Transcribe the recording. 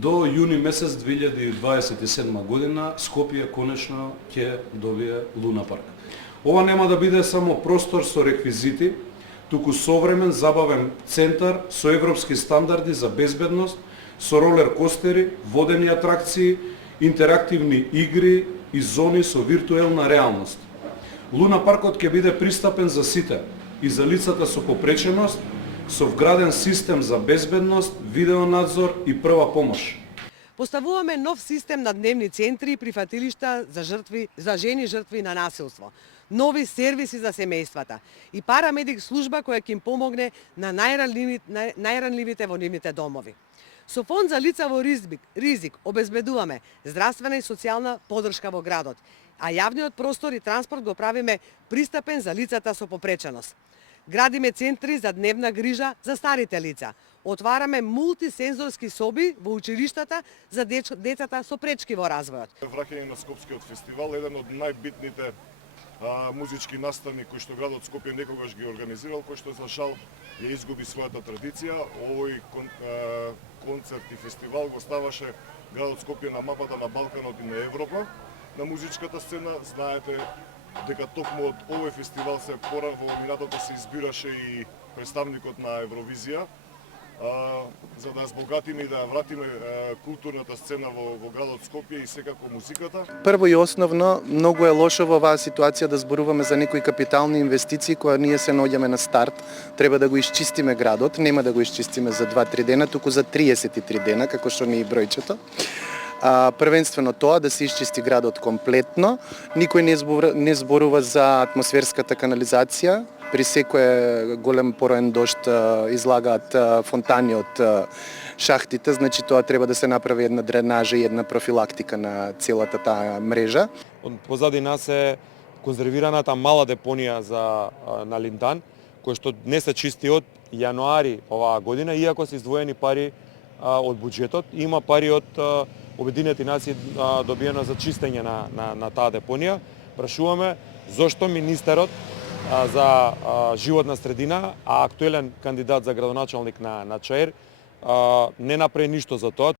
До јуни месец 2027 година Скопје конечно ќе добие Луна парк. Ова нема да биде само простор со реквизити, туку современ забавен центар со европски стандарди за безбедност, со ролер костери, водени атракции, интерактивни игри и зони со виртуелна реалност. Луна паркот ќе биде пристапен за сите и за лицата со попреченост, со вграден систем за безбедност, видеонадзор и прва помош. Поставуваме нов систем на дневни центри и прифатилишта за жени жртви на насилство, нови сервиси за семејствата и парамедик служба која ќе им помогне на најранливите во нивните домови. Со фонд за лица во ризик обезбедуваме здравствена и социјална поддршка во градот, а јавниот простор и транспорт го правиме пристапен за лицата со попреченост. Градиме центри за дневна грижа за старите лица. Отвараме мултисензорски соби во училиштата за децата со пречки во развојот. Враќање на Скопскиот фестивал, еден од најбитните музички настани кои што градот Скопје некогаш ги организирал, кој што за жал ја изгуби својата традиција. Овој концерт и фестивал го ставаше градот Скопје на мапата на Балканот и на Европа, на музичката сцена. Знаете дека токму од овој фестивал се во минатото се избираше и представникот на Евровизија, за да збогатиме и да вратиме културната сцена во градот Скопје и секако музиката. Прво и основно, многу е лошо во оваа ситуација да зборуваме за некои капитални инвестиции кои ние се наоѓаме на старт. Треба да го исчистиме градот, нема да го исчистиме за 2-3 дена, туку за 33 дена, како што ни е бројчето. Првенствено тоа да се исчисти градот комплетно. Никој не зборува за атмосферската канализација. При секој голем пороен дожд излагаат фонтани од шахтите, значи тоа треба да се направи една дренажа и една профилактика на целата таа мрежа. Позади нас е конзервираната мала депонија на Линдан, која што не се чисти од јануари оваа година, иако се издвоени пари од буџетот. Има пари од Обединети нации добиено за чистење на таа депонија. Прашуваме зошто министерот за животна средина, а актуелен кандидат за градоначалник на ЧАЕР, не направи ништо за тоа.